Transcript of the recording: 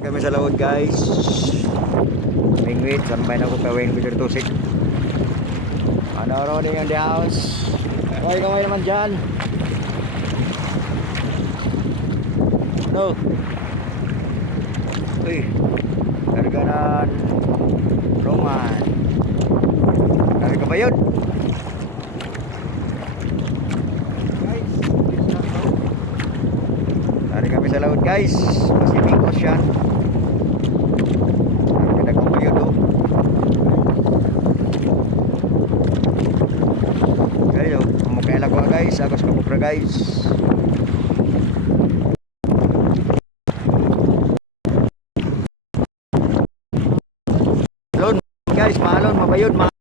Kami sa laod guys. Mingwit, sambay na ko kawing Peter Tusik. Ano rolling on the house. Kamay naman dyan. No. Uy, karganan Roman. Kami ka ba yun? Dari kami sa laod guys. Pacific Ocean. Kita ko yun do. Kayo, mukha ko guys. Agos ka mukha guys. Malon guys, malon mabayod.